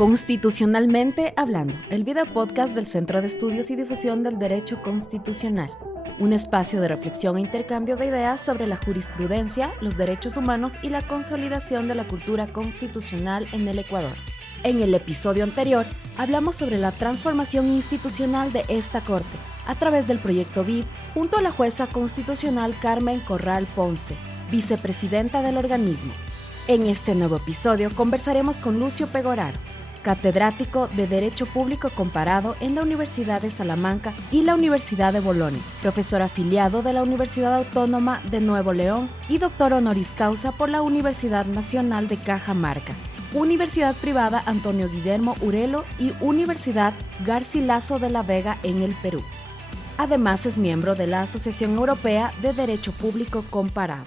Constitucionalmente Hablando, el video podcast del Centro de Estudios y Difusión del Derecho Constitucional. Un espacio de reflexión e intercambio de ideas sobre la jurisprudencia, los derechos humanos y la consolidación de la cultura constitucional en el Ecuador. En el episodio anterior, hablamos sobre la transformación institucional de esta Corte, a través del proyecto BID, junto a la jueza constitucional Carmen Corral Ponce, vicepresidenta del organismo. En este nuevo episodio conversaremos con Lucio Pegoraro, catedrático de Derecho Público Comparado en la Universidad de Salamanca y la Universidad de Bolonia, profesor afiliado de la Universidad Autónoma de Nuevo León y doctor honoris causa por la Universidad Nacional de Cajamarca, Universidad Privada Antonio Guillermo Urelo y Universidad Garcilaso de la Vega en el Perú. Además es miembro de la Asociación Europea de Derecho Público Comparado.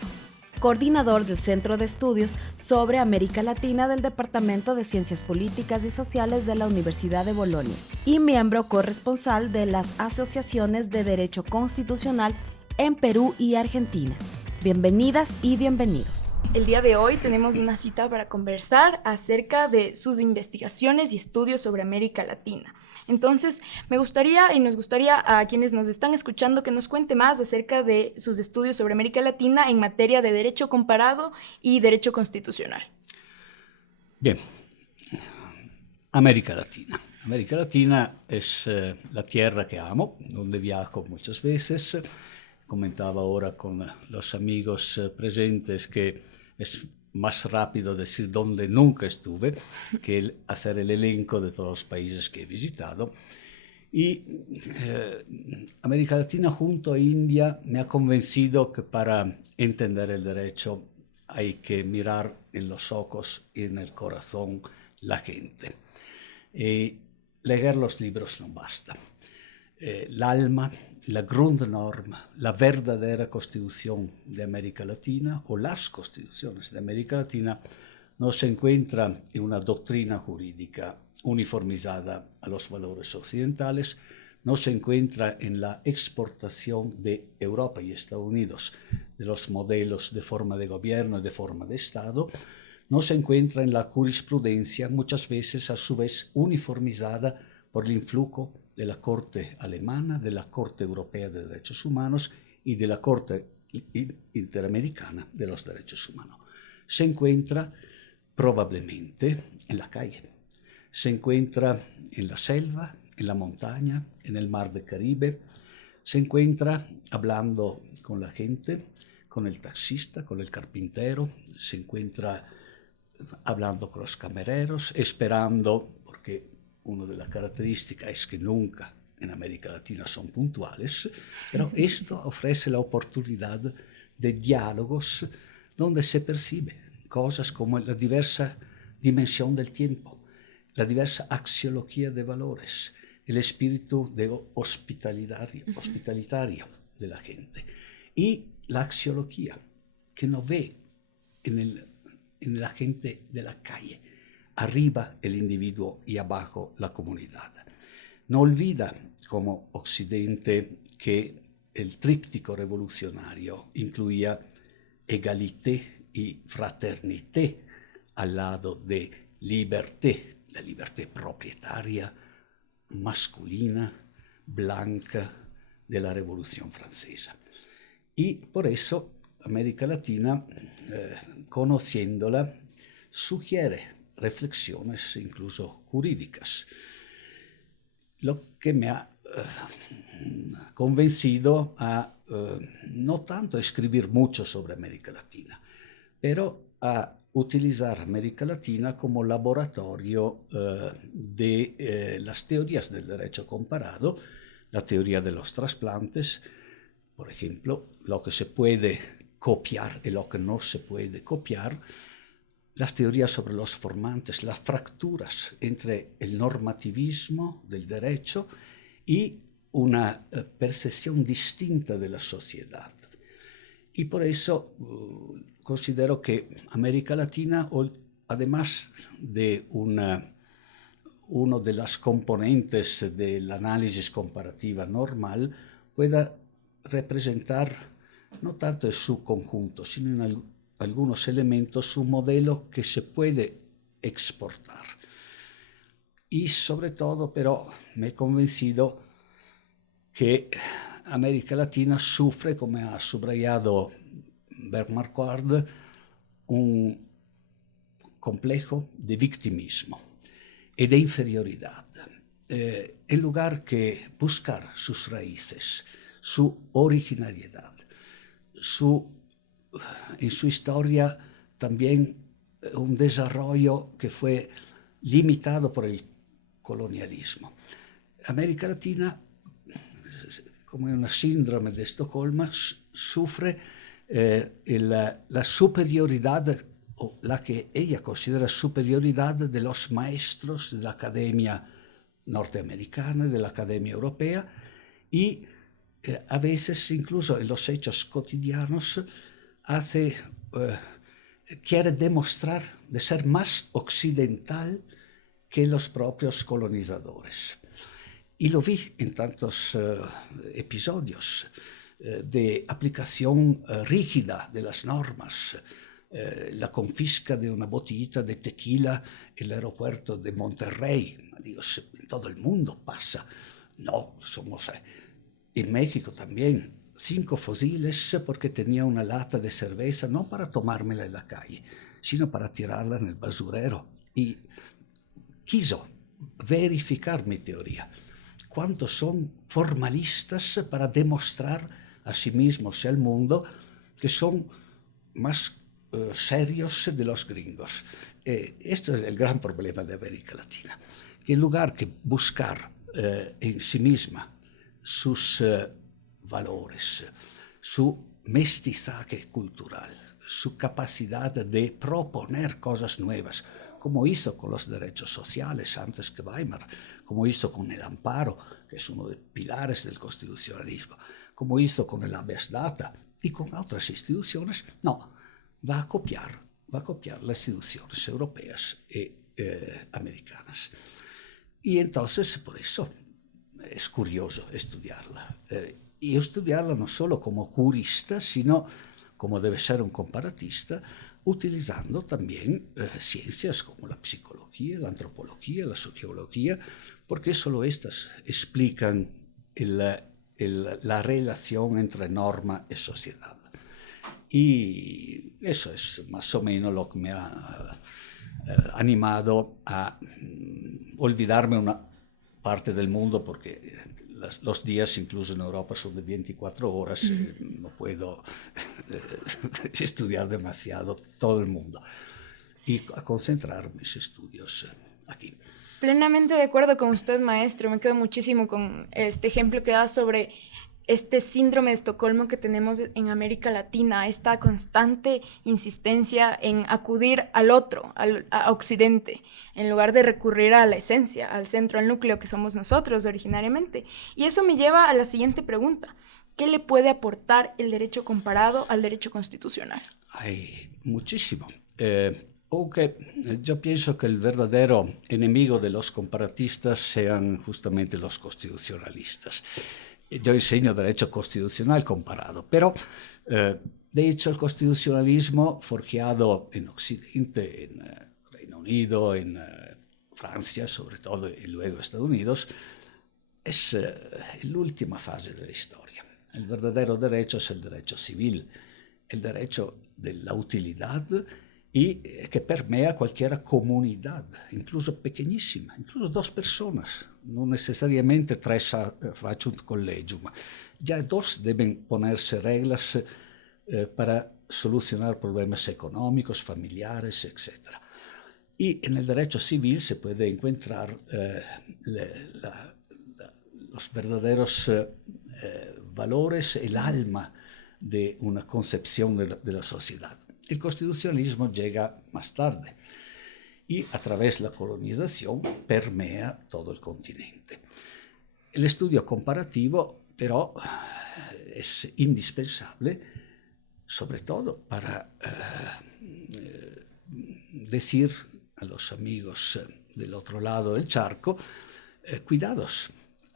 Coordinador del Centro de Estudios sobre América Latina del Departamento de Ciencias Políticas y Sociales de la Universidad de Bolonia y miembro corresponsal de las asociaciones de Derecho Constitucional en Perú y Argentina. Bienvenidas y bienvenidos. El día de hoy tenemos una cita para conversar acerca de sus investigaciones y estudios sobre América Latina. Entonces, nos gustaría a quienes nos están escuchando que nos cuente más acerca de sus estudios sobre América Latina en materia de derecho comparado y derecho constitucional. Bien, América Latina. América Latina es la tierra que amo, donde viajo muchas veces. Comentaba ahora con los amigos presentes que es más rápido decir dónde nunca estuve que hacer el elenco de todos los países que he visitado. Y América Latina junto a India me ha convencido que para entender el derecho hay que mirar en los ojos y en el corazón la gente. Leer los libros no basta. El alma, la Grundnorm, la verdadera constitución de América Latina o las constituciones de América Latina no se encuentran en una doctrina jurídica uniformizada a los valores occidentales, no se encuentra en la exportación de Europa y Estados Unidos de los modelos de forma de gobierno y de forma de Estado, no se encuentra en la jurisprudencia, muchas veces a su vez uniformizada por el influjo de la Corte alemana, de la Corte Europea de Derechos Humanos y de la Corte Interamericana de los Derechos Humanos. Se encuentra probablemente en la calle, se encuentra en la selva, en la montaña, en el mar del Caribe, se encuentra hablando con la gente, con el taxista, con el carpintero, se encuentra hablando con los camareros, esperando, porque una de las características es que nunca en América Latina son puntuales, pero esto ofrece la oportunidad de diálogos donde se percibe cosas como la diversa dimensión del tiempo, la diversa axiología de valores, el espíritu de hospitalitario de la gente y la axiología que no ve en la gente de la calle. Arriba el individuo y abajo la comunidad. No olvida como Occidente que el tríptico revolucionario incluía égalité y fraternité al lado de liberté, la libertad propietaria, masculina, blanca de la Revolución Francesa. Y por eso América Latina, conociéndola, sugiere reflexiones incluso jurídicas. Lo que me ha convencido a no tanto a escribir mucho sobre América Latina, pero a utilizar América Latina como laboratorio de las teorías del derecho comparado, la teoría de los trasplantes, por ejemplo, lo que se puede copiar y lo que no se puede copiar, las teorías sobre los formantes, las fracturas entre el normativismo del derecho y una percepción distinta de la sociedad. Y por eso considero que América Latina, además de uno de las componentes del análisis comparativa normal, pueda representar no tanto en su conjunto, sino en algunos elementos un modelo que se puede exportar. y sobre todo, pero me he convencido que América Latina sufre, como ha subrayado Bert Marquardt, un complejo de victimismo y de inferioridad. En lugar que buscar sus raíces, su originalidad, en su historia también un desarrollo que fue limitado por el colonialismo. América Latina, como una síndrome de Estocolmo, sufre la superioridad, o la que ella considera superioridad de los maestros de la academia norteamericana, de la academia europea, y a veces incluso en los hechos cotidianos quiere demostrar de ser más occidental que los propios colonizadores. Y lo vi en tantos episodios de aplicación rígida de las normas, la confisca de una botellita de tequila en el aeropuerto de Monterrey. Digo, en todo el mundo pasa. No, somos... en México también, 5 fusiles porque tenía una lata de cerveza, no para tomármela en la calle, sino para tirarla en el basurero. Y quiso verificar mi teoría. ¿Cuántos son formalistas para demostrar a sí mismos y al mundo que son más serios de los gringos? Este es el gran problema de América Latina, que en lugar que buscar en sí misma sus valores, su mestizaje cultural, su capacidad de proponer cosas nuevas, como hizo con los derechos sociales antes que Weimar, como hizo con el amparo, que es uno de los pilares del constitucionalismo, como hizo con el habeas data y con otras instituciones. No, va a copiar las instituciones europeas y americanas. Y entonces, por eso, es curioso estudiarla. Y estudiarla no solo como jurista, sino como debe ser un comparatista, utilizando también ciencias como la psicología, la antropología, la sociología, porque solo estas explican la relación entre norma y sociedad. Y eso es más o menos lo que me ha animado a olvidarme una parte del mundo, porque los días incluso en Europa son de 24 horas, no puedo estudiar demasiado todo el mundo, y a concentrar mis estudios aquí. Plenamente de acuerdo con usted, maestro. Me quedo muchísimo con este ejemplo que da sobre este síndrome de Estocolmo que tenemos en América Latina, esta constante insistencia en acudir al otro, a Occidente, en lugar de recurrir a la esencia, al centro, al núcleo que somos nosotros originariamente. Y eso me lleva a la siguiente pregunta. ¿Qué le puede aportar el derecho comparado al derecho constitucional? Hay muchísimo. Aunque yo pienso que el verdadero enemigo de los comparatistas sean justamente los constitucionalistas. Yo enseño derecho constitucional comparado, pero de hecho el constitucionalismo forjado en Occidente, en Reino Unido, en Francia sobre todo y luego Estados Unidos, es la última fase de la historia. El verdadero derecho es el derecho civil, el derecho de la utilidad y que permea cualquier comunidad, incluso pequeñísima, incluso 2 personas, no necesariamente 3 faccio un collegium. Ya 2 deben ponerse reglas para solucionar problemas económicos, familiares, etc. Y en el derecho civil se puede encontrar los verdaderos valores, el alma de una concepción de la sociedad. El constitucionalismo llega más tarde y a través de la colonización permea todo el continente. El estudio comparativo, pero, es indispensable, sobre todo para decir a los amigos del otro lado del charco, cuidados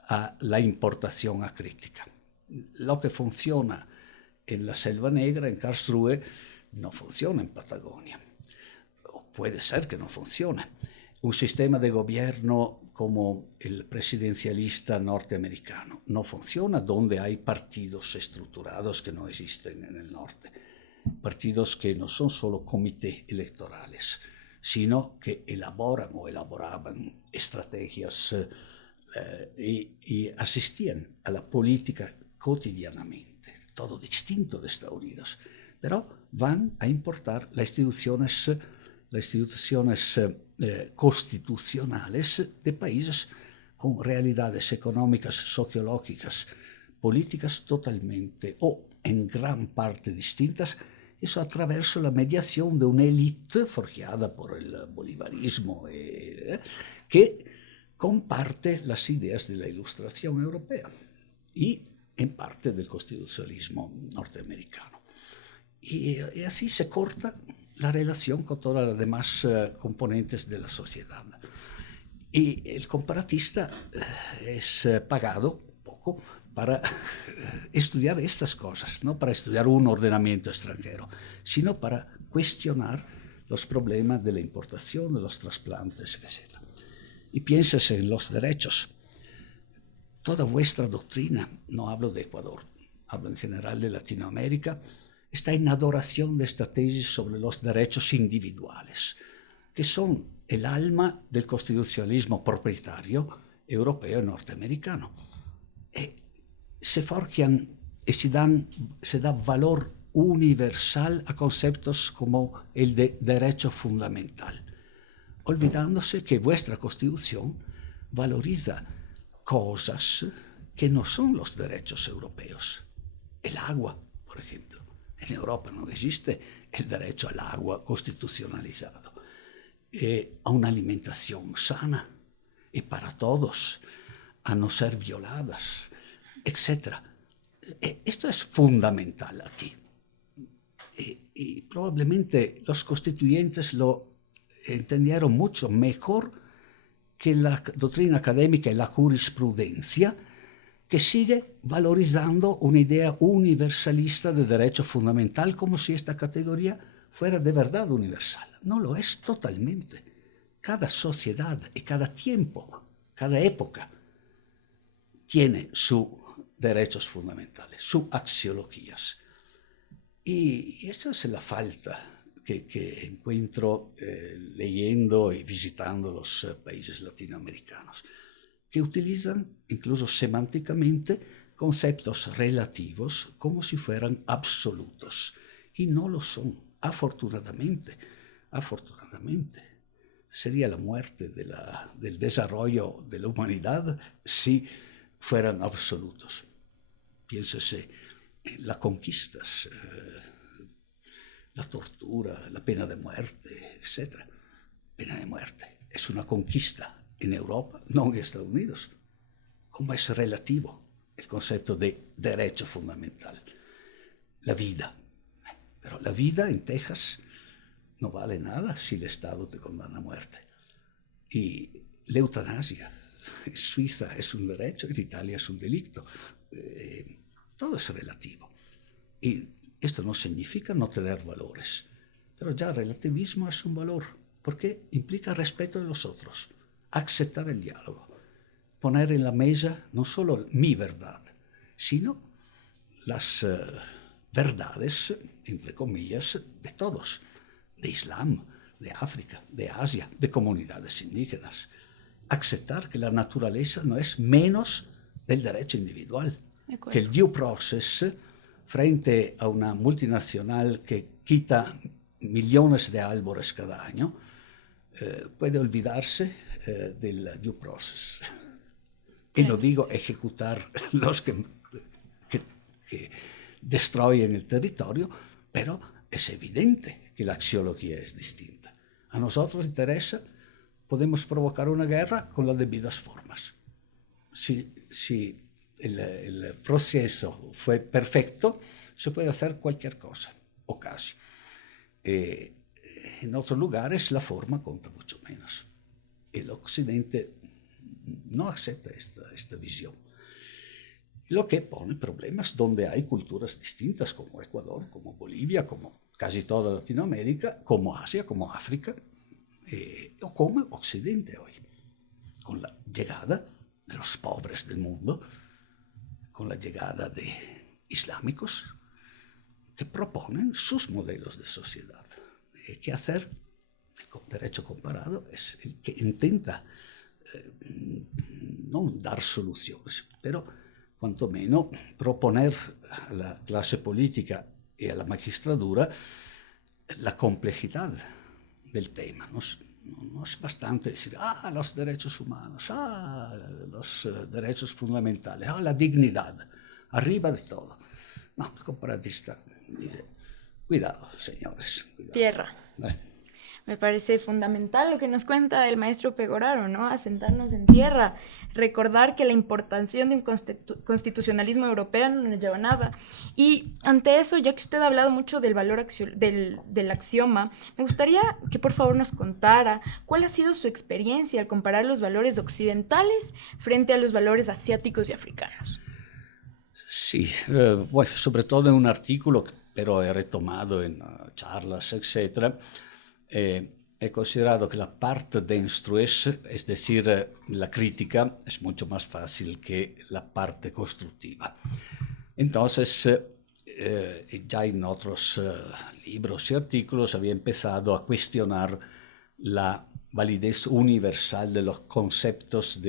a la importación acrítica. Lo que funciona en la Selva Negra, en Karlsruhe, no funciona en Patagonia. O puede ser que no funcione. un sistema de gobierno como el presidencialista norteamericano. No funciona donde hay partidos estructurados que no existen en el norte. Partidos que no son solo comités electorales, sino que elaboran o elaboraban estrategias y asistían a la política cotidianamente, todo distinto de Estados Unidos, pero van a importar las instituciones constitucionales de países con realidades económicas, sociológicas, políticas totalmente o en gran parte distintas, eso a través de la mediación de una élite forjada por el bolivarismo que comparte las ideas de la Ilustración europea y en parte del constitucionalismo norteamericano. Y así se corta la relación con todas las demás componentes de la sociedad. Y el comparatista es pagado poco para estudiar estas cosas, no para estudiar un ordenamiento extranjero, sino para cuestionar los problemas de la importación, de los trasplantes, etc. Y pienses en los derechos. Toda vuestra doctrina, no hablo de Ecuador, hablo en general de Latinoamérica, está en adoración de esta tesis sobre los derechos individuales, que son el alma del constitucionalismo propietario europeo y norteamericano. Se forjan y se da valor universal a conceptos como el de derecho fundamental, olvidándose que vuestra Constitución valoriza cosas que no son los derechos europeos. El agua, por ejemplo. En Europa no existe el derecho al agua constitucionalizado, a una alimentación sana y para todos, a no ser violadas, etc. Esto es fundamental aquí. Y probablemente los constituyentes lo entendieron mucho mejor que la doctrina académica y la jurisprudencia, que sigue valorizando una idea universalista de derecho fundamental como si esta categoría fuera de verdad universal. No lo es totalmente. Cada sociedad y cada tiempo, cada época, tiene sus derechos fundamentales, sus axiologías. Y esa es la falta que encuentro leyendo y visitando los países latinoamericanos, que utilizan incluso semánticamente conceptos relativos como si fueran absolutos, y no lo son, afortunadamente. Sería la muerte del desarrollo de la humanidad si fueran absolutos. Piénsese en las conquistas, la tortura, la pena de muerte, etc. Pena de muerte es una conquista en Europa, no en Estados Unidos. ¿Cómo es relativo el concepto de derecho fundamental? La vida. Pero la vida en Texas no vale nada si el Estado te condena a muerte. Y la eutanasia en Suiza es un derecho, en Italia es un delito. Todo es relativo. Y esto no significa no tener valores, pero ya el relativismo es un valor, porque implica respeto de los otros, aceptar el diálogo, poner en la mesa no solo mi verdad, sino las verdades, entre comillas, de todos, de Islam, de África, de Asia, de comunidades indígenas. Aceptar que la naturaleza no es menos del derecho individual, que el due process frente a una multinacional que quita millones de árboles cada año, puede olvidarse del due process. Y no digo ejecutar los que destruyen el territorio, pero es evidente que la axiología es distinta. A nosotros interesa, podemos provocar una guerra con las debidas formas. Si el proceso fue perfecto, se puede hacer cualquier cosa, o casi. En otros lugares la forma cuenta mucho menos. El Occidente no acepta esta visión, lo que pone problemas donde hay culturas distintas, como Ecuador, como Bolivia, como casi toda Latinoamérica, como Asia, como África, o como Occidente hoy, con la llegada de los pobres del mundo, con la llegada de islámicos que proponen sus modelos de sociedad. ¿Qué hacer? El derecho comparado es el que intenta no dar soluciones, pero cuanto menos proponer a la clase política y a la magistratura la complejidad del tema. No es bastante decir, los derechos humanos, los derechos fundamentales, la dignidad, arriba de todo. No, el comparatista dice, cuidado, señores. Cuidado. Tierra. Me parece fundamental lo que nos cuenta el maestro Pegoraro, ¿no? Asentarnos en tierra, recordar que la importación de un constitucionalismo europeo no nos lleva a nada. Y ante eso, ya que usted ha hablado mucho del valor del axioma, me gustaría que por favor nos contara cuál ha sido su experiencia al comparar los valores occidentales frente a los valores asiáticos y africanos. Sí, bueno, sobre todo en un artículo, pero he retomado en charlas, etc., he considerado que la parte de instruir, es decir, la crítica, es mucho más fácil que la parte constructiva. Entonces, ya en otros libros y artículos había empezado a cuestionar la validez universal de los conceptos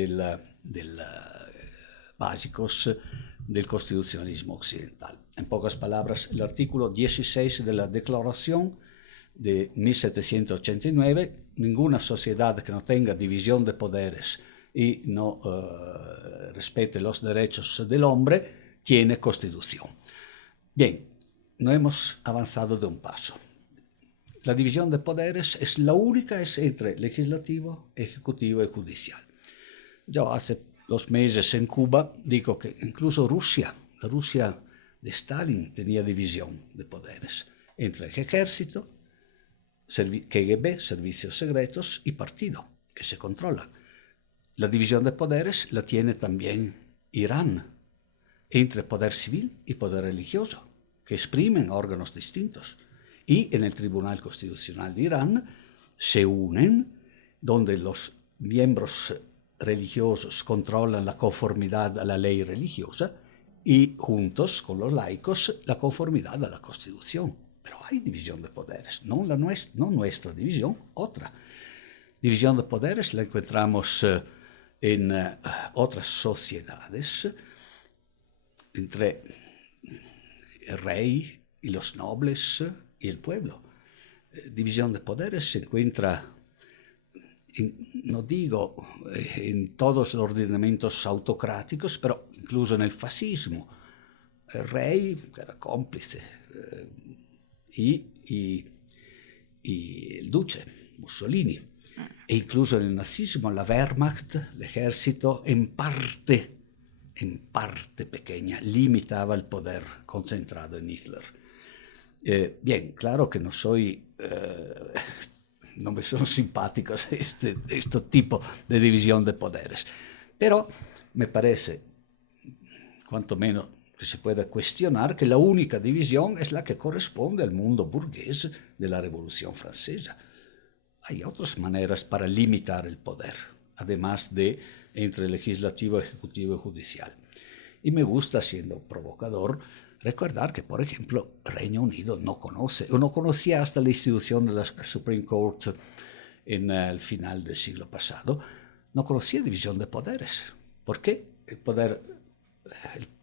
básicos del constitucionalismo occidental. En pocas palabras, el artículo 16 de la Declaración de 1789, ninguna sociedad que no tenga división de poderes y no respete los derechos del hombre, tiene constitución. Bien, no hemos avanzado de un paso. La división de poderes es la única, es entre legislativo, ejecutivo y judicial. Yo hace 2 meses en Cuba digo que incluso la Rusia de Stalin tenía división de poderes entre el ejército, KGB, servicios secretos y partido, que se controlan. La división de poderes la tiene también Irán, entre poder civil y poder religioso, que exprimen órganos distintos. Y en el Tribunal Constitucional de Irán se unen, donde los miembros religiosos controlan la conformidad a la ley religiosa y juntos con los laicos la conformidad a la Constitución. Pero hay división de poderes, no nuestra división, otra. División de poderes la encontramos en otras sociedades, entre el rey y los nobles y el pueblo. División de poderes se encuentra, no digo en todos los ordenamientos autocráticos, pero incluso en el fascismo. El rey, que era cómplice, y el duce, Mussolini. E incluso en el nazismo, la Wehrmacht, el ejército, en parte pequeña, limitaba el poder concentrado en Hitler. Bien, claro que no me son simpáticos este tipo de división de poderes, pero me parece, cuanto menos que se pueda cuestionar, que la única división es la que corresponde al mundo burgués de la Revolución Francesa. Hay otras maneras para limitar el poder, además de entre legislativo, ejecutivo y judicial. Y me gusta, siendo provocador, recordar que, por ejemplo, el Reino Unido no conocía hasta la institución de la Supreme Court en el final del siglo pasado, no conocía división de poderes. ¿Por qué?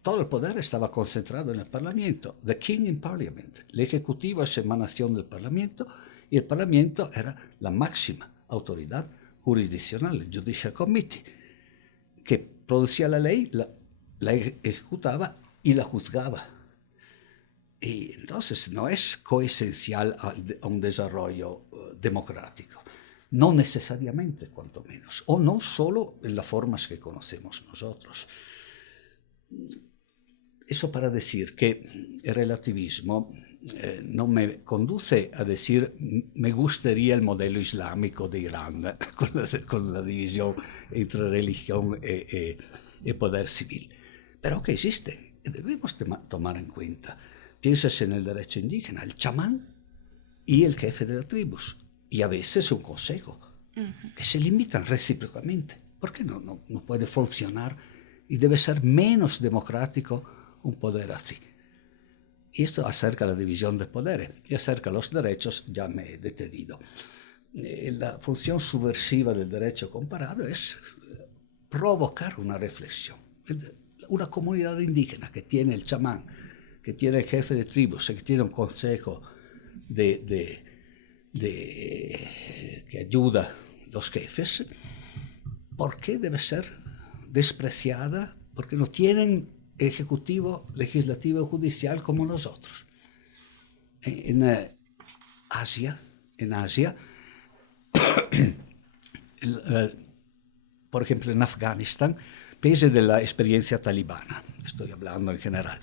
Todo el poder estaba concentrado en el Parlamento. The King in Parliament. El Ejecutivo es emanación del Parlamento y el Parlamento era la máxima autoridad jurisdiccional, el Judicial Committee, que producía la ley, la ejecutaba y la juzgaba. Y entonces no es coesencial a un desarrollo democrático. No necesariamente, cuanto menos, o no solo en las formas que conocemos nosotros. Eso para decir que el relativismo no me conduce a decir me gustaría el modelo islámico de Irán con la división entre religión y poder civil, pero que existe y debemos tomar en cuenta. Piensas en el derecho indígena, el chamán y el jefe de las tribus. y a veces un consejo, que se limitan recíprocamente. ¿Por qué no puede funcionar y debe ser menos democrático un poder así? Y esto acerca la división de poderes y acerca los derechos, ya me he detenido. La función subversiva del derecho comparado es provocar una reflexión. Una comunidad indígena que tiene el chamán, que tiene el jefe de tribus, que tiene un consejo que ayuda a los jefes, ¿por qué debe ser despreciada? Porque no tienen ejecutivo, legislativo y judicial como nosotros. En Asia, por ejemplo en Afganistán, pese de la experiencia talibana, estoy hablando en general,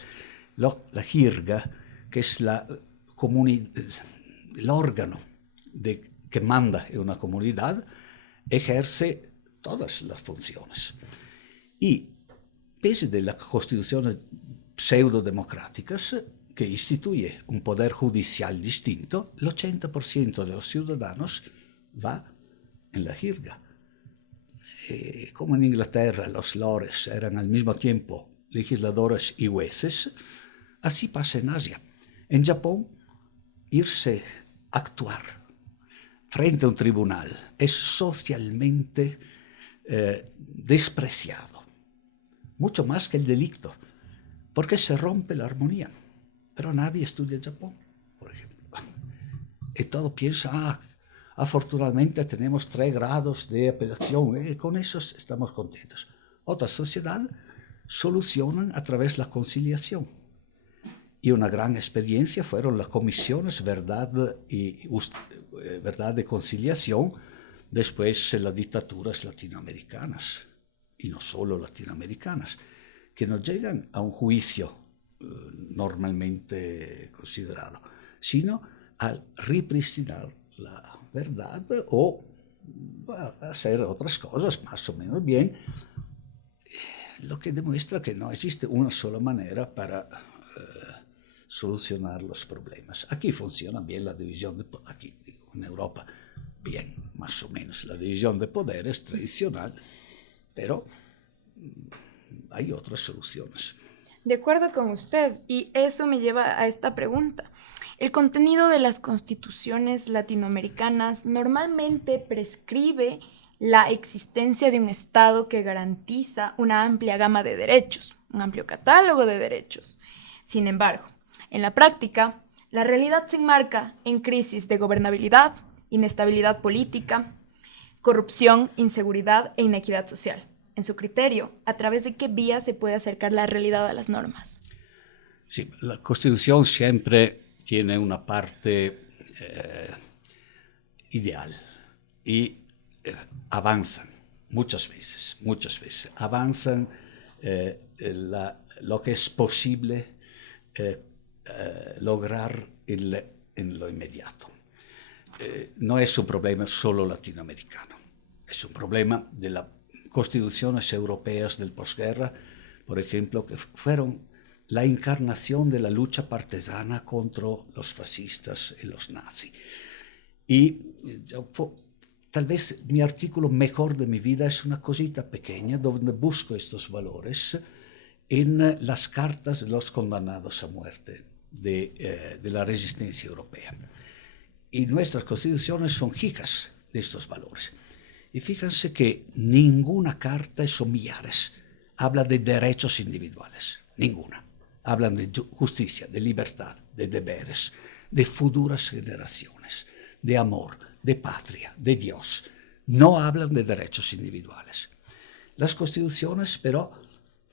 la jirga, que es el órgano que manda en una comunidad, ejerce todas las funciones. Y pese de las constituciones pseudodemocráticas, que instituye un poder judicial distinto, el 80% de los ciudadanos va en la jirga. Como en Inglaterra los lores eran al mismo tiempo legisladores y jueces, así pasa en Asia. En Japón, irse a actuar frente a un tribunal es socialmente despreciado, mucho más que el delito, porque se rompe la armonía. Pero nadie estudia Japón, por ejemplo. Y todo piensa, afortunadamente tenemos 3 grados de apelación, con eso estamos contentos. Otras sociedades solucionan a través de la conciliación. Y una gran experiencia fueron las comisiones Verdad y Conciliación, después las dictaduras latinoamericanas, y no solo latinoamericanas, que no llegan a un juicio normalmente considerado, sino a repristinar la verdad o a hacer otras cosas más o menos bien, lo que demuestra que no existe una sola manera para solucionar los problemas. Aquí funciona bien la división de poderes, aquí en Europa, bien, más o menos, la división de poderes tradicional, pero hay otras soluciones. De acuerdo con usted, y eso me lleva a esta pregunta. El contenido de las constituciones latinoamericanas normalmente prescribe la existencia de un Estado que garantiza una amplia gama de derechos, un amplio catálogo de derechos. Sin embargo, en la práctica, la realidad se enmarca en crisis de gobernabilidad, inestabilidad política, corrupción, inseguridad e inequidad social. En su criterio, ¿a través de qué vía se puede acercar la realidad a las normas? Sí, la Constitución siempre tiene una parte ideal y avanzan muchas veces, avanzan lo que es posible lograr en lo inmediato. No es un problema solo latinoamericano, es un problema de las constituciones europeas del posguerra, por ejemplo, que fueron la encarnación de la lucha partisana contra los fascistas y los nazis. Y tal vez mi artículo mejor de mi vida es una cosita pequeña donde busco estos valores en las cartas de los condenados a muerte de la resistencia europea. Y nuestras constituciones son hijas de estos valores. Y fíjense que ninguna carta, son millares, habla de derechos individuales, ninguna. Hablan de justicia, de libertad, de deberes, de futuras generaciones, de amor, de patria, de Dios. No hablan de derechos individuales. Las constituciones, pero,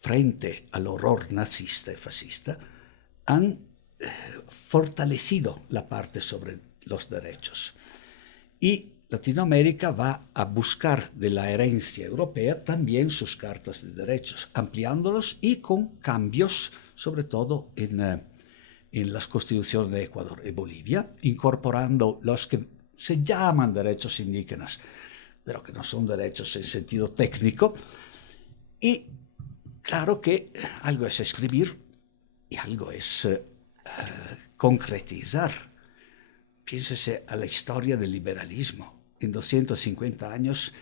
frente al horror nazista y fascista, han fortalecido la parte sobre los derechos. Y Latinoamérica va a buscar de la herencia europea también sus cartas de derechos, ampliándolos y con cambios, sobre todo en las constituciones de Ecuador y Bolivia, incorporando los que se llaman derechos indígenas, pero que no son derechos en sentido técnico. Y claro que algo es escribir y algo es concretizar. piénsese a la historia del liberalismo. En 250 años,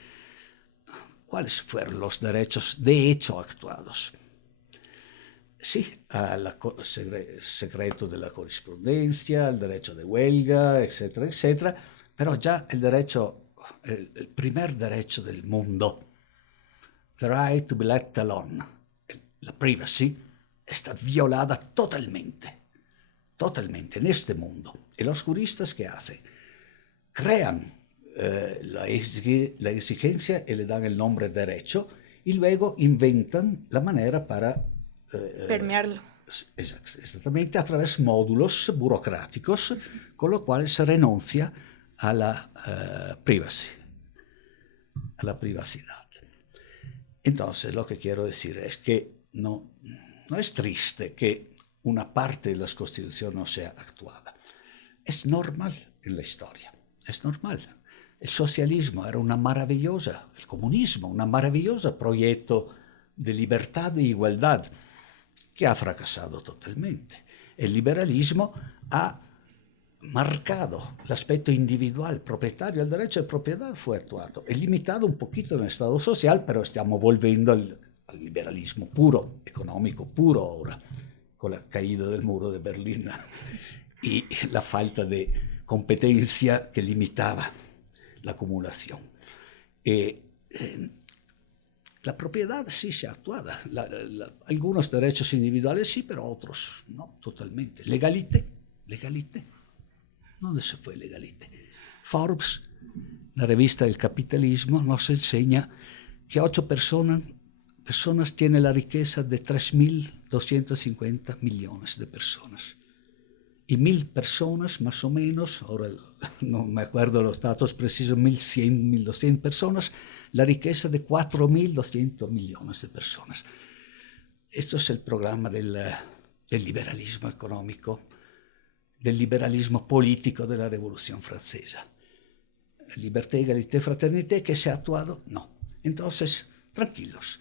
¿cuáles fueron los derechos de hecho actuados? Sí, al secreto de la correspondencia, el derecho de huelga, etcétera, etcétera, pero ya el primer derecho del mundo, the right to be let alone, la privacy, está violada totalmente en este mundo. ¿Y los juristas qué hacen? Crean la exigencia y le dan el nombre derecho y luego inventan la manera para permearlo. Exactamente, a través de módulos burocráticos, con lo cual se renuncia a la privacy, a la privacidad. Entonces, lo que quiero decir es que no es triste que una parte de las constituciones no sea actuada. Es normal en la historia, es normal. El socialismo era el comunismo, un maravilloso proyecto de libertad e igualdad que ha fracasado totalmente. El liberalismo ha marcado el aspecto individual, propietario. El derecho de propiedad fue actuado. Es limitado un poquito en el Estado social, pero estamos volviendo al liberalismo puro, económico puro ahora, con la caída del muro de Berlín y la falta de competencia que limitaba la acumulación. La propiedad sí se ha actuado. Algunos derechos individuales sí, pero otros no, totalmente. Legalité. ¿Dónde se fue legalité? Forbes, la revista del capitalismo, nos enseña que 8 personas tienen la riqueza de 3.250 millones de personas. Y 1.000 personas, más o menos, ahora no me acuerdo los datos precisos, 1.100, 1.200 personas, la riqueza de 4.200 millones de personas. Esto es el programa del liberalismo económico, del liberalismo político de la Revolución Francesa. Liberté, égalité, fraternité, ¿que se ha actuado? No. Entonces, tranquilos,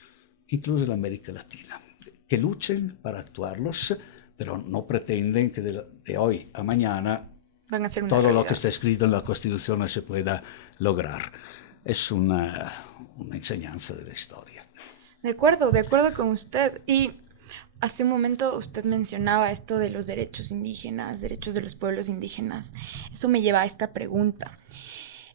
incluso en América Latina, que luchen para actuarlos, pero no pretenden que de hoy a mañana van a ser una todo realidad. Lo que está escrito en la Constitución se pueda lograr. Es una enseñanza de la historia. De acuerdo con usted. Y hace un momento usted mencionaba esto de los derechos indígenas, derechos de los pueblos indígenas. Eso me lleva a esta pregunta.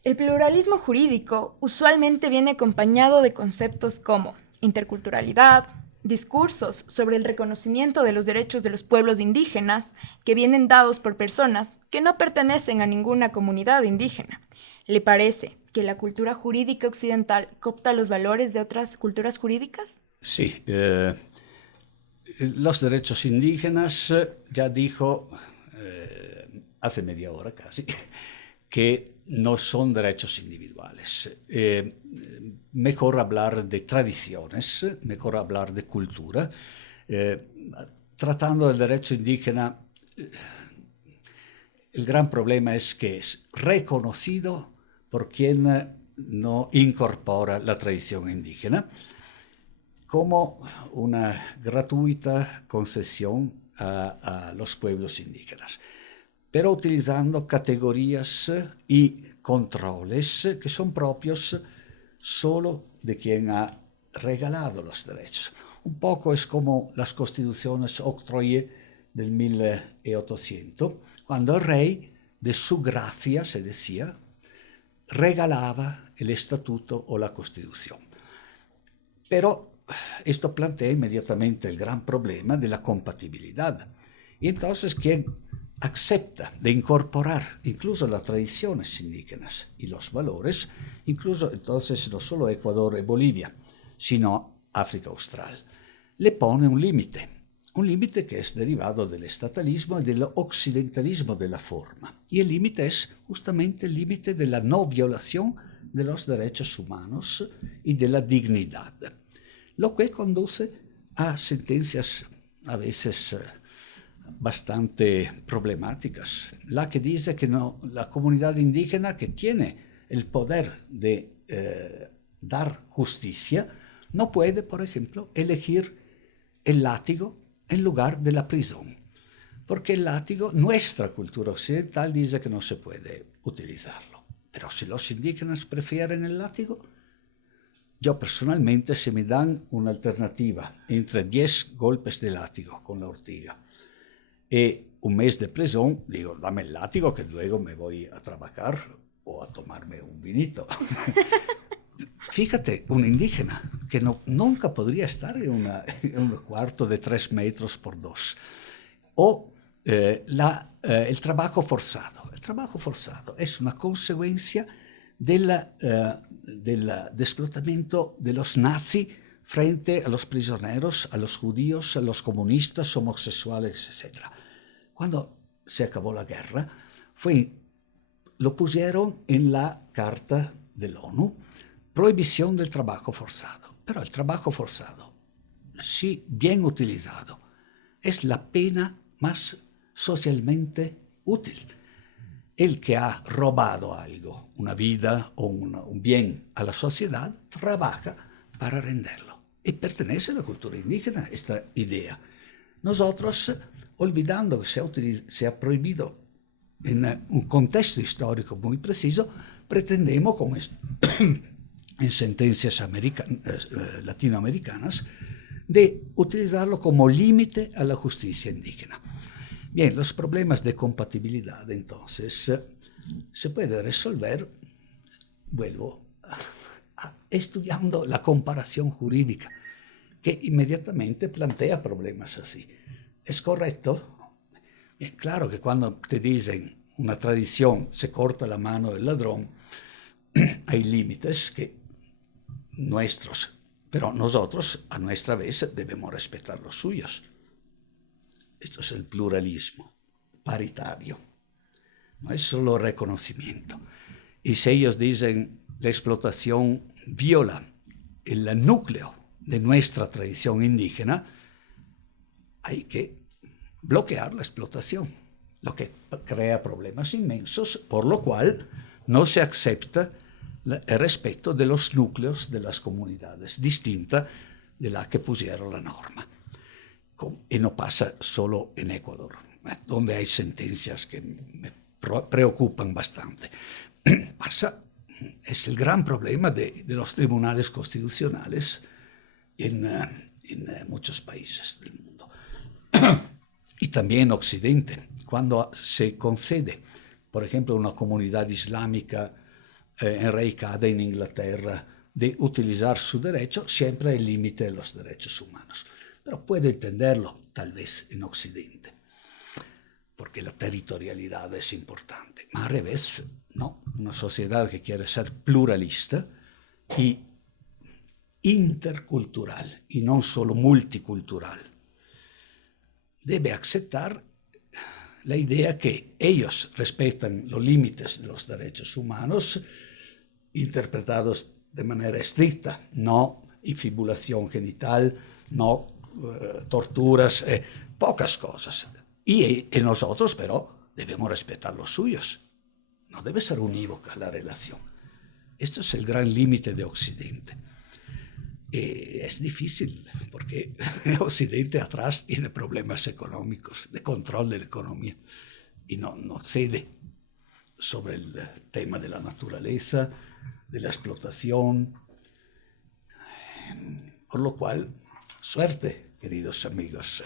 El pluralismo jurídico usualmente viene acompañado de conceptos como interculturalidad, discursos sobre el reconocimiento de los derechos de los pueblos indígenas que vienen dados por personas que no pertenecen a ninguna comunidad indígena. ¿Le parece que la cultura jurídica occidental coopta los valores de otras culturas jurídicas? Sí, los derechos indígenas, ya dijo hace media hora casi, que no son derechos individuales. Mejor hablar de tradiciones, mejor hablar de cultura. Tratando del derecho indígena, el gran problema es que es reconocido por quien no incorpora la tradición indígena como una gratuita concesión a los pueblos indígenas, pero utilizando categorías y controles que son propios solo de quien ha regalado los derechos. Un poco es como las constituciones octroyées del 1800, cuando el rey, de su gracia, se decía, regalaba el estatuto o la constitución. Pero esto plantea inmediatamente el gran problema de la compatibilidad. Y entonces, quien acepta de incorporar incluso las tradiciones indígenas y los valores, incluso entonces no solo Ecuador y Bolivia, sino África Austral, le pone un límite que es derivado del estatalismo y del occidentalismo de la forma. Y el límite es justamente el límite de la no violación de los derechos humanos y de la dignidad, lo que conduce a sentencias a veces bastante problemáticas. La que dice que no, la comunidad indígena que tiene el poder de dar justicia no puede, por ejemplo, elegir el látigo en lugar de la prisión, porque el látigo, nuestra cultura occidental dice que no se puede utilizarlo. Pero si los indígenas prefieren el látigo, yo personalmente, si me dan una alternativa entre 10 golpes de látigo con la ortiga y un mes de prisión, digo, dame el látigo que luego me voy a trabajar o a tomarme un vinito. Fíjate, un indígena que nunca podría estar en un cuarto de 3 metros por 2. O el trabajo forzado. El trabajo forzado es una consecuencia del explotamiento de los nazis frente a los prisioneros, a los judíos, a los comunistas, homosexuales, etc. Cuando se acabó la guerra, lo pusieron en la Carta de la ONU, prohibición del trabajo forzado. Pero el trabajo forzado, si bien utilizado, es la pena más socialmente útil. El que ha robado algo, una vida o un bien a la sociedad, trabaja para renderlo. Y pertenece a la cultura indígena esta idea. Nosotros, olvidando que se ha prohibido en un contexto histórico muy preciso, pretendemos, como en sentencias latinoamericanas, de utilizarlo como límite a la justicia indígena. Bien, los problemas de compatibilidad, entonces, se puede resolver, estudiando la comparación jurídica, que inmediatamente plantea problemas así. ¿Es correcto? Bien, claro que cuando te dicen una tradición se corta la mano del ladrón, hay límites que nuestros, pero nosotros a nuestra vez debemos respetar los suyos. Esto es el pluralismo paritario, no es solo reconocimiento. Y si ellos dicen la explotación viola el núcleo de nuestra tradición indígena, hay que bloquear la explotación, lo que crea problemas inmensos, por lo cual no se acepta el respeto de los núcleos de las comunidades, distinta de la que pusieron la norma. Y no pasa solo en Ecuador, donde hay sentencias que me preocupan bastante. Es el gran problema de los tribunales constitucionales en muchos países del mundo. Y también en Occidente, cuando se concede, por ejemplo, a una comunidad islámica enraizada en Inglaterra de utilizar su derecho, siempre hay límite de los derechos humanos. Pero puede entenderlo, tal vez, en Occidente, porque la territorialidad es importante. Al revés, no, una sociedad que quiere ser pluralista y intercultural, y no solo multicultural, debe aceptar la idea que ellos respetan los límites de los derechos humanos, interpretados de manera estricta, no infibulación genital, no torturas, pocas cosas. Y nosotros, pero, debemos respetar los suyos. No debe ser unívoca la relación. Esto es el gran límite de Occidente. Es difícil, porque Occidente atrás tiene problemas económicos, de control de la economía, y no cede sobre el tema de la naturaleza, de la explotación. Por lo cual, suerte, queridos amigos.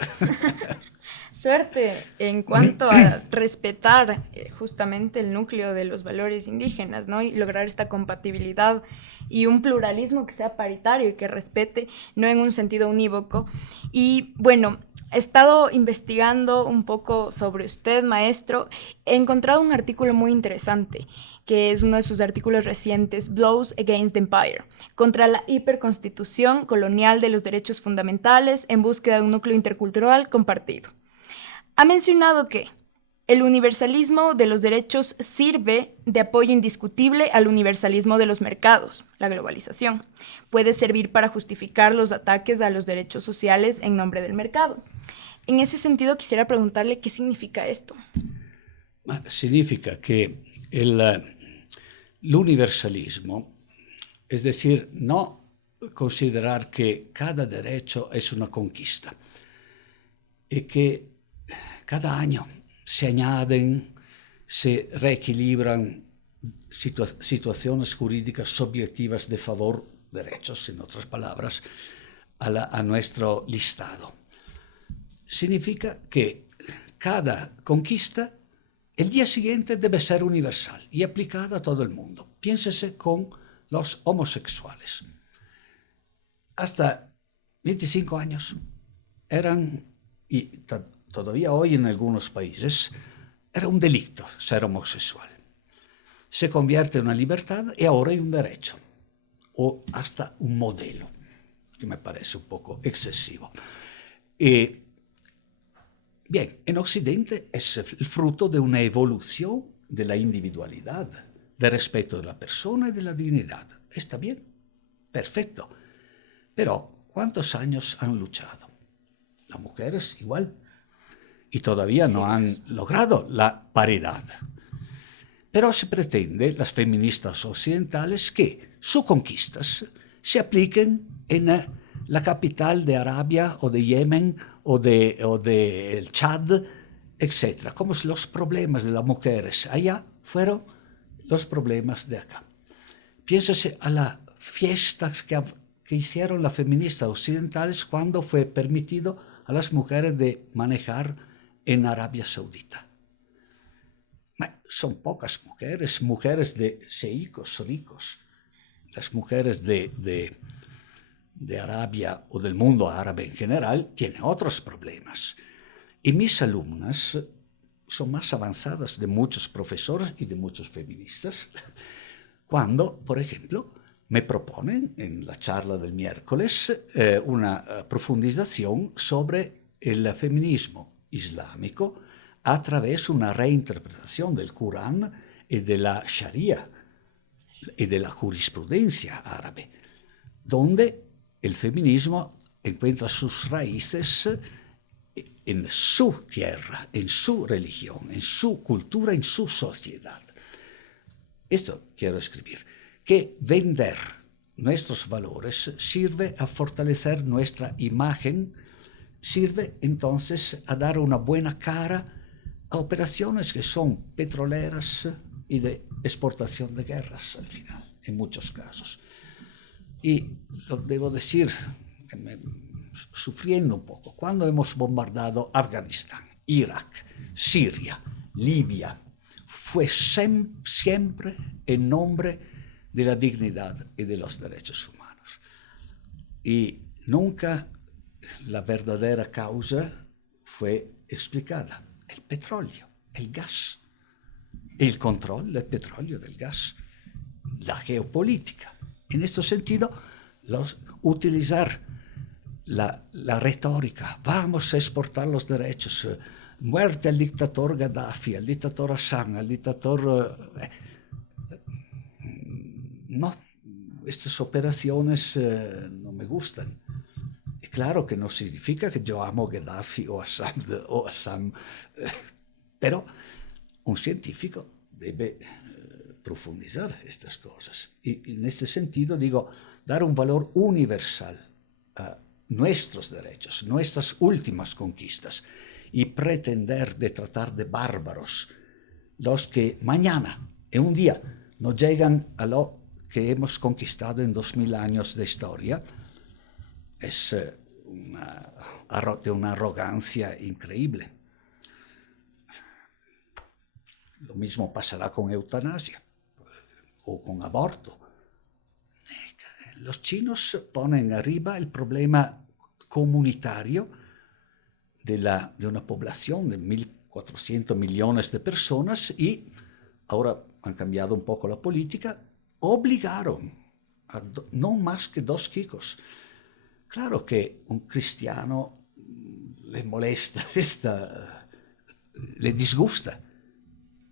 Suerte en cuanto a respetar justamente el núcleo de los valores indígenas, ¿no? Y lograr esta compatibilidad y un pluralismo que sea paritario y que respete, no en un sentido unívoco. Y bueno, he estado investigando un poco sobre usted, maestro. He encontrado un artículo muy interesante, que es uno de sus artículos recientes, Blows Against the Empire, contra la hiperconstitución colonial de los derechos fundamentales en búsqueda de un núcleo intercultural compartido. Ha mencionado que el universalismo de los derechos sirve de apoyo indiscutible al universalismo de los mercados, la globalización. Puede servir para justificar los ataques a los derechos sociales en nombre del mercado. En ese sentido, quisiera preguntarle qué significa esto. Significa que el universalismo, es decir, no considerar que cada derecho es una conquista y que cada año se añaden, se reequilibran situaciones jurídicas subjetivas de favor, derechos, en otras palabras, a nuestro listado. Significa que cada conquista el día siguiente debe ser universal y aplicada a todo el mundo. Piénsese con los homosexuales. Hasta 25 años eran, y todavía hoy en algunos países, era un delito ser homosexual. Se convierte en una libertad y ahora en un derecho, o hasta un modelo, que me parece un poco excesivo. Bien, en Occidente es el fruto de una evolución de la individualidad, del respeto de la persona y de la dignidad. ¿Está bien? Perfecto. Pero, ¿cuántos años han luchado? Las mujeres igual. Y todavía no han logrado la paridad. Pero se pretende, las feministas occidentales, que sus conquistas se apliquen en la capital de Arabia o de Yemen o de el Chad, etc. Como si los problemas de las mujeres allá fueron los problemas de acá. Piénsese a las fiestas que hicieron las feministas occidentales cuando fue permitido a las mujeres de manejar en Arabia Saudita. Son pocas mujeres de ceicos ricos. Las mujeres de Arabia o del mundo árabe en general tienen otros problemas. Y mis alumnas son más avanzadas de muchos profesores y de muchos feministas cuando, por ejemplo, me proponen en la charla del miércoles una profundización sobre el feminismo islámico a través de una reinterpretación del Corán y de la Sharia y de la jurisprudencia árabe, donde el feminismo encuentra sus raíces en su tierra, en su religión, en su cultura, en su sociedad. Esto quiero escribir, que vender nuestros valores sirve a fortalecer nuestra imagen, sirve entonces a dar una buena cara a operaciones que son petroleras y de exportación de guerras al final, en muchos casos. Y lo debo decir, sufriendo un poco, cuando hemos bombardado Afganistán, Irak, Siria, Libia, fue siempre en nombre de la dignidad y de los derechos humanos. Y nunca la verdadera causa fue explicada. El petróleo, el gas, el control del petróleo, del gas, la geopolítica. En este sentido, utilizar la retórica, vamos a exportar los derechos, muerte al dictador Gaddafi, al dictador Hassan, al dictador... no, estas operaciones no me gustan. Y claro que no significa que yo amo Gaddafi o Hassan, pero un científico debe profundizar estas cosas. Y en este sentido digo, dar un valor universal a nuestros derechos, nuestras últimas conquistas, y pretender de tratar de bárbaros los que mañana, en un día, no llegan a lo que hemos conquistado en 2000 años de historia, es de una arrogancia increíble. Lo mismo pasará con eutanasia o con aborto. Los chinos ponen arriba el problema comunitario de una población de 1.400 millones de personas y ahora han cambiado un poco la política, obligaron a no más que 2 chicos. Claro que un cristiano le molesta, le disgusta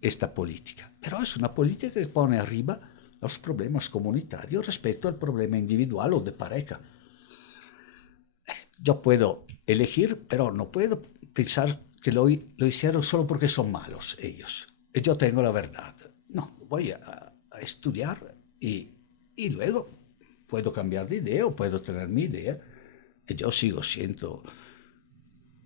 esta política, pero es una política que pone arriba los problemas comunitarios respecto al problema individual o de pareja. Yo puedo elegir, pero no puedo pensar que lo hicieron solo porque son malos ellos. Y yo tengo la verdad. No, voy a estudiar y luego puedo cambiar de idea o puedo tener mi idea. Y yo sigo siendo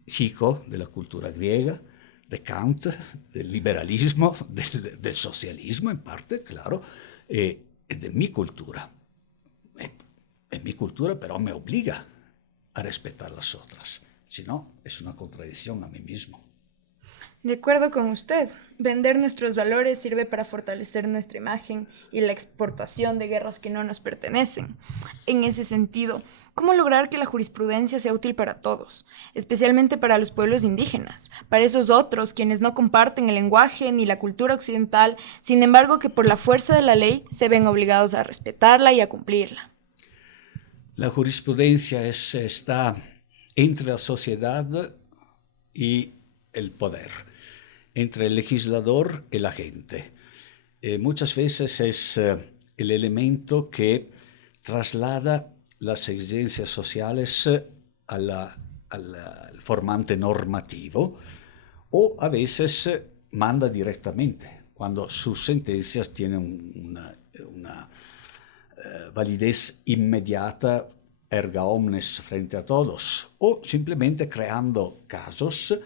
hijo de la cultura griega, de Kant, del liberalismo, del socialismo en parte, claro, de mi cultura. Es mi cultura, pero me obliga a respetar las otras. Si no, es una contradicción a mí mismo. De acuerdo con usted, vender nuestros valores sirve para fortalecer nuestra imagen y la exportación de guerras que no nos pertenecen. En ese sentido, ¿cómo lograr que la jurisprudencia sea útil para todos, especialmente para los pueblos indígenas, para esos otros quienes no comparten el lenguaje ni la cultura occidental, sin embargo que por la fuerza de la ley se ven obligados a respetarla y a cumplirla? La jurisprudencia está entre la sociedad y el poder, entre el legislador y la gente. Muchas veces es el elemento que traslada las exigencias sociales al formante normativo, o a veces manda directamente, cuando sus sentencias tienen una validez inmediata erga omnes frente a todos, o simplemente creando casos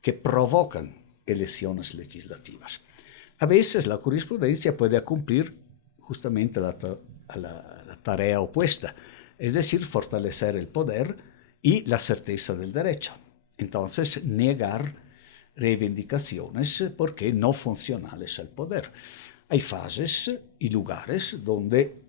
que provocan elecciones legislativas. A veces la jurisprudencia puede cumplir justamente la tarea opuesta, es decir, fortalecer el poder y la certeza del derecho. Entonces, negar reivindicaciones porque no funcionales al poder. Hay fases y lugares donde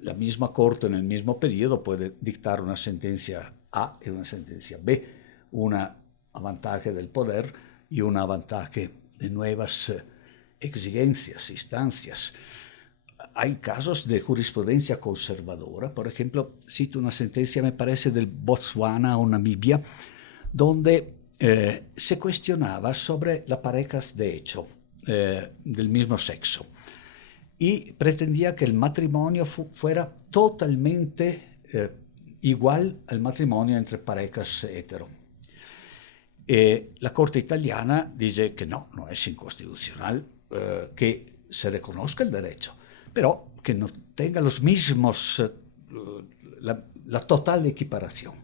la misma corte en el mismo periodo puede dictar una sentencia A y una sentencia B, una avantaje del poder y un avantaje de nuevas exigencias, instancias. Hay casos de jurisprudencia conservadora, por ejemplo, cito una sentencia, me parece, del Botswana o Namibia, donde se cuestionaba sobre las parejas de hecho del mismo sexo y pretendía que el matrimonio fuera totalmente igual al matrimonio entre parejas hetero. La Corte italiana dice que no es inconstitucional que se reconozca el derecho, pero que no tenga los mismos, la total equiparación.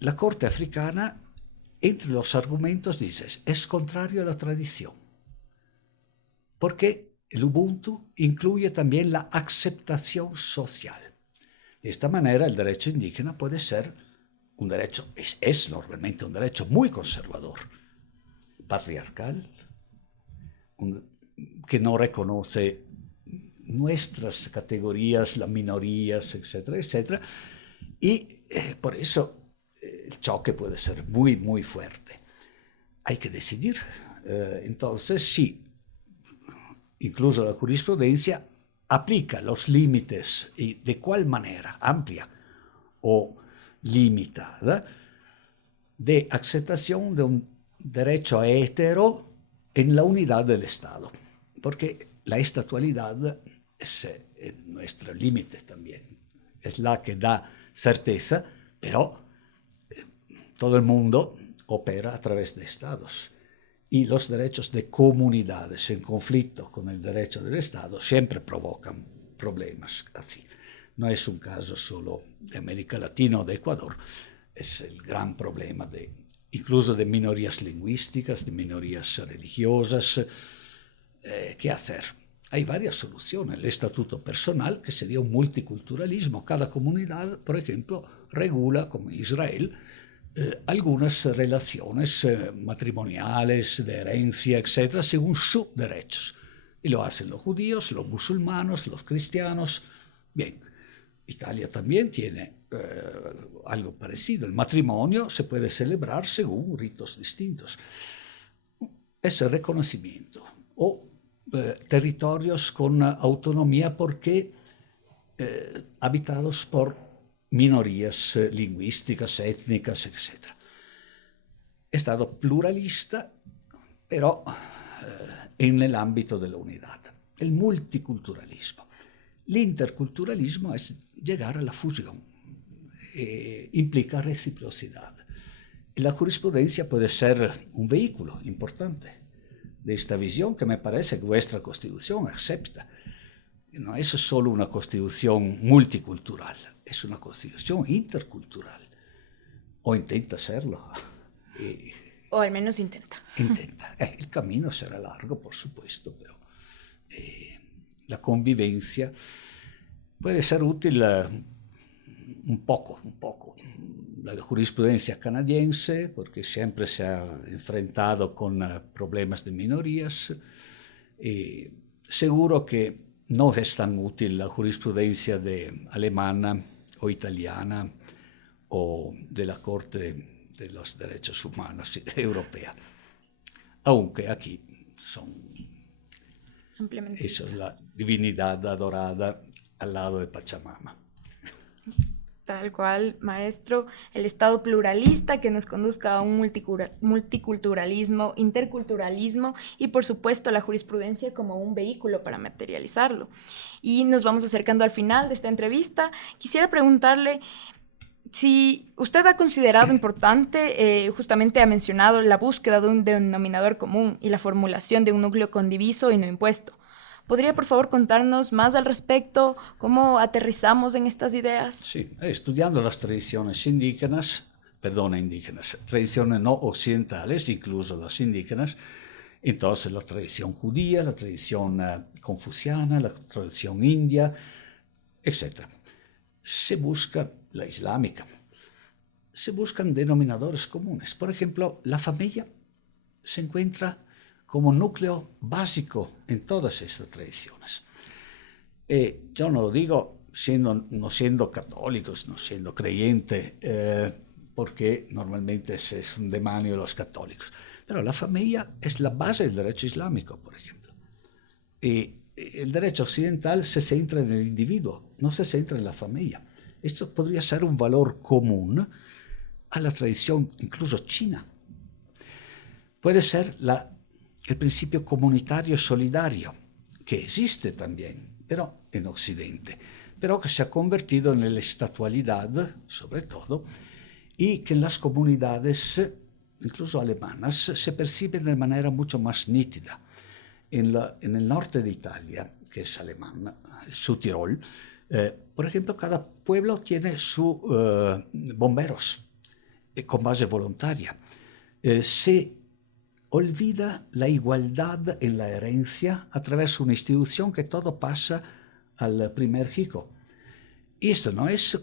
La Corte africana, entre los argumentos, dice, es contrario a la tradición, porque el Ubuntu incluye también la aceptación social. De esta manera, el derecho indígena puede ser un derecho, es normalmente un derecho muy conservador, patriarcal, que no reconoce nuestras categorías, las minorías, etcétera, etcétera, y por eso el choque puede ser muy, muy fuerte. Hay que decidir. Entonces, sí, incluso la jurisprudencia aplica los límites y de cuál manera, amplia o limitada, de aceptación de un derecho hetero en la unidad del Estado, porque la estatualidad es nuestro límite también, es la que da certeza, pero todo el mundo opera a través de estados. Y los derechos de comunidades en conflicto con el derecho del Estado siempre provocan problemas así. No es un caso solo de América Latina o de Ecuador, es el gran problema incluso de minorías lingüísticas, de minorías religiosas. ¿Qué hacer? Hay varias soluciones. El estatuto personal, que sería un multiculturalismo. Cada comunidad, por ejemplo, regula, como Israel, algunas relaciones matrimoniales, de herencia, etc., según sus derechos. Y lo hacen los judíos, los musulmanes, los cristianos. Bien, Italia también tiene algo parecido. El matrimonio se puede celebrar según ritos distintos. Es el reconocimiento. O territorios con autonomía porque habitados por minorías lingüísticas, étnicas, etc. Estado pluralista, pero en el ámbito de la unidad. El multiculturalismo. L'interculturalismo es llegar a la fusión, implica reciprocidad. Y la jurisprudencia puede ser un vehículo importante de esta visión que me parece que vuestra Constitución acepta. No es solo una Constitución multicultural, es una Constitución intercultural, o intenta serlo. O al menos intenta. Intenta. El camino será largo, por supuesto, pero la convivencia puede ser útil un poco. La jurisprudencia canadiense, porque siempre se ha enfrentado con problemas de minorías. Seguro que no es tan útil la jurisprudencia alemana o italiana o de la Corte de los Derechos Humanos europea, aunque aquí eso es la divinidad adorada al lado de Pachamama. Tal cual, maestro, el Estado pluralista que nos conduzca a un multiculturalismo, interculturalismo y por supuesto la jurisprudencia como un vehículo para materializarlo. Y nos vamos acercando al final de esta entrevista. Quisiera preguntarle si usted ha considerado importante, justamente ha mencionado la búsqueda de un denominador común y la formulación de un núcleo condiviso y no impuesto. ¿Podría, por favor, contarnos más al respecto? ¿Cómo aterrizamos en estas ideas? Sí, estudiando las tradiciones tradiciones no occidentales, incluso las indígenas, entonces la tradición judía, la tradición confuciana, la tradición india, etc. Se busca la islámica. Se buscan denominadores comunes. Por ejemplo, la familia se encuentra como núcleo básico en todas estas tradiciones. Yo no lo digo no siendo católicos, no siendo creyente, porque normalmente es un demonio de los católicos. Pero la familia es la base del derecho islámico, por ejemplo. Y el derecho occidental se centra en el individuo, no se centra en la familia. Esto podría ser un valor común a la tradición incluso china. Puede ser el principio comunitario solidario, que existe también, pero en Occidente, pero que se ha convertido en la estatualidad, sobre todo, y que en las comunidades, incluso alemanas, se percibe de manera mucho más nítida. En el norte de Italia, que es alemán, su Tirol, por ejemplo, cada pueblo tiene sus bomberos con base voluntaria. Se olvida la igualdad en la herencia a través de una institución que todo pasa al primer hijo. Y esto no es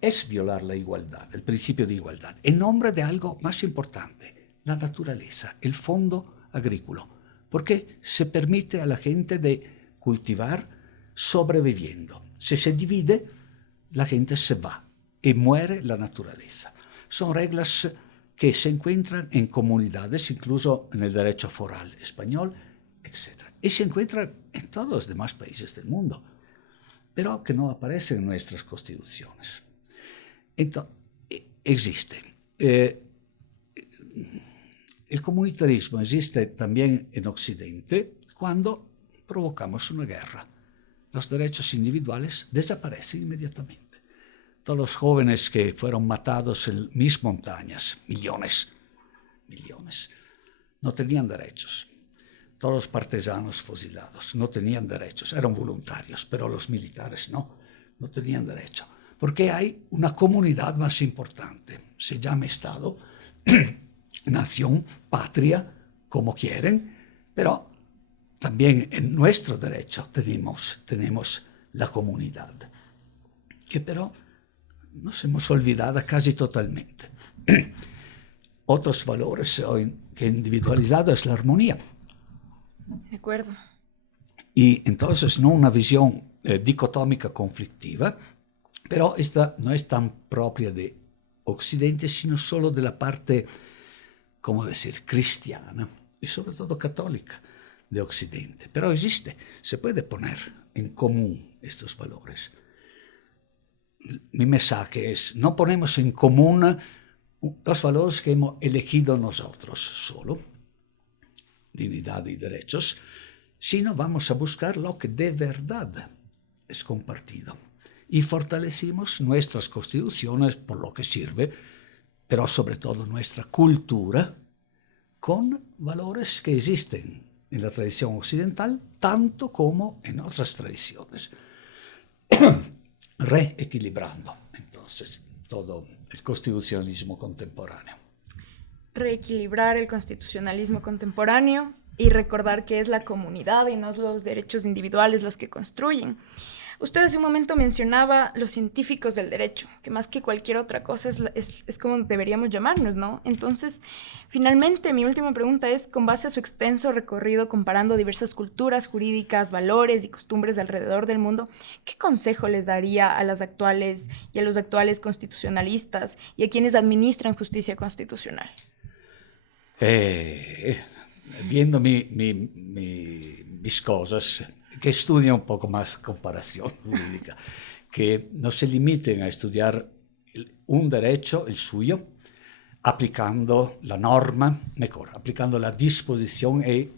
es violar la igualdad, el principio de igualdad, en nombre de algo más importante, la naturaleza, el fondo agrícola, porque se permite a la gente de cultivar sobreviviendo. Si se divide, la gente se va y muere la naturaleza. Son reglas que se encuentran en comunidades, incluso en el derecho foral español, etc. Y se encuentran en todos los demás países del mundo, pero que no aparecen en nuestras constituciones. Entonces, existe. El comunitarismo existe también en Occidente cuando provocamos una guerra. Los derechos individuales desaparecen inmediatamente. Todos los jóvenes que fueron matados en mis montañas, millones, no tenían derechos. Todos los partesanos fusilados no tenían derechos, eran voluntarios, pero los militares no tenían derecho. Porque hay una comunidad más importante, se llama Estado, nación, patria, como quieren, pero también en nuestro derecho tenemos la comunidad, que pero nos hemos olvidado casi totalmente. Otros valores que he individualizado es la armonía. De acuerdo. Y entonces no una visión dicotómica conflictiva, pero esta no es tan propia de Occidente, sino solo de la parte, ¿cómo decir?, cristiana y sobre todo católica de Occidente. Pero existe, se puede poner en común estos valores. Mi mensaje es, no ponemos en común los valores que hemos elegido nosotros solo, dignidad y derechos, sino vamos a buscar lo que de verdad es compartido. Y fortalecimos nuestras constituciones por lo que sirve, pero sobre todo nuestra cultura, con valores que existen en la tradición occidental, tanto como en otras tradiciones. Reequilibrando entonces todo el constitucionalismo contemporáneo. reequilibrar el constitucionalismo contemporáneo y recordar que es la comunidad y no los derechos individuales los que construyen. Usted hace un momento mencionaba los científicos del derecho, que más que cualquier otra cosa es como deberíamos llamarnos, ¿no? Entonces, finalmente, mi última pregunta es, con base a su extenso recorrido comparando diversas culturas jurídicas, valores y costumbres alrededor del mundo, ¿qué consejo les daría a las actuales y a los actuales constitucionalistas y a quienes administran justicia constitucional? Viendo mis cosas, que estudien un poco más comparación jurídica, que no se limiten a estudiar un derecho, el suyo, aplicando la norma, mejor, aplicando la disposición y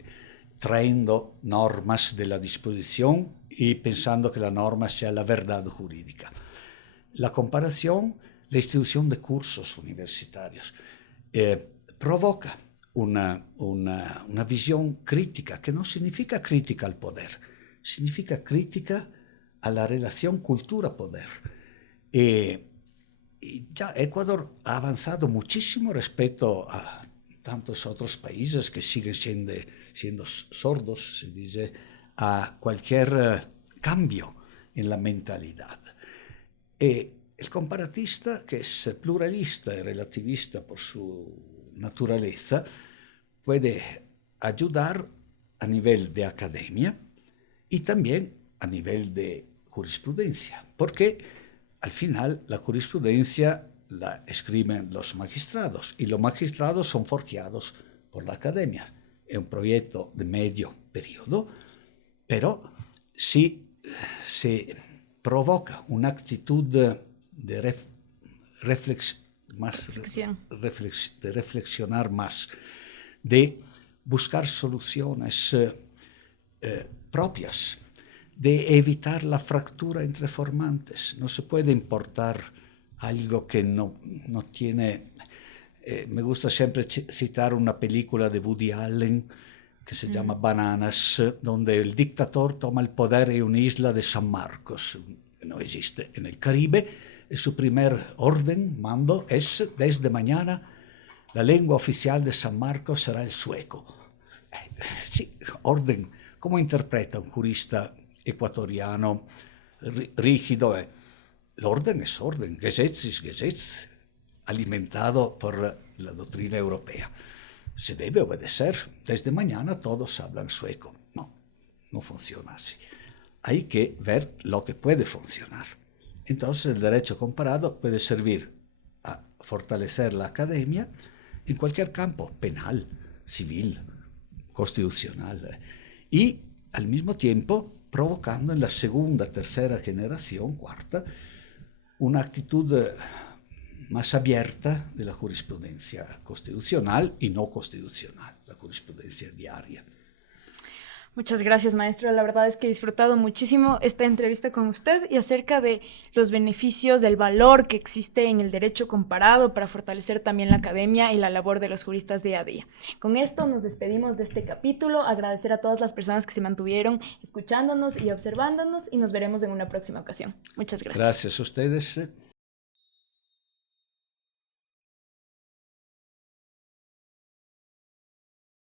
trayendo normas de la disposición y pensando que la norma sea la verdad jurídica. La comparación, la institución de cursos universitarios, provoca una visión crítica, que no significa crítica al poder, significa crítica a la relación cultura-poder. Y ya Ecuador ha avanzado muchísimo respecto a tantos otros países que siguen siendo sordos, se dice, a cualquier cambio en la mentalidad. El comparatista, que es pluralista y relativista por su naturaleza, puede ayudar a nivel de academia y también a nivel de jurisprudencia, porque al final la jurisprudencia la escriben los magistrados y los magistrados son forjados por la academia. Es un proyecto de medio periodo, pero si se provoca una actitud de reflexionar más, de buscar soluciones propias, de evitar la fractura entre formantes. No se puede importar algo que no tiene... me gusta siempre citar una película de Woody Allen que se llama Bananas, donde el dictador toma el poder en una isla de San Marcos, que no existe en el Caribe, y su primer mando es: desde mañana la lengua oficial de San Marcos será el sueco. Sí, orden. ¿Cómo interpreta un jurista ecuatoriano rígido? El orden es orden, Gesetz es Gesetz, alimentado por la doctrina europea. Se debe obedecer. Desde mañana todos hablan sueco. No funciona así. Hay que ver lo que puede funcionar. Entonces el derecho comparado puede servir a fortalecer la academia en cualquier campo, penal, civil, constitucional, y al mismo tiempo provocando en la segunda, tercera generación, cuarta, una actitud más abierta de la jurisprudencia constitucional y no constitucional, la jurisprudencia diaria. Muchas gracias, maestro. La verdad es que he disfrutado muchísimo esta entrevista con usted y acerca de los beneficios, del valor que existe en el derecho comparado para fortalecer también la academia y la labor de los juristas día a día. Con esto nos despedimos de este capítulo. Agradecer a todas las personas que se mantuvieron escuchándonos y observándonos y nos veremos en una próxima ocasión. Muchas gracias. Gracias a ustedes.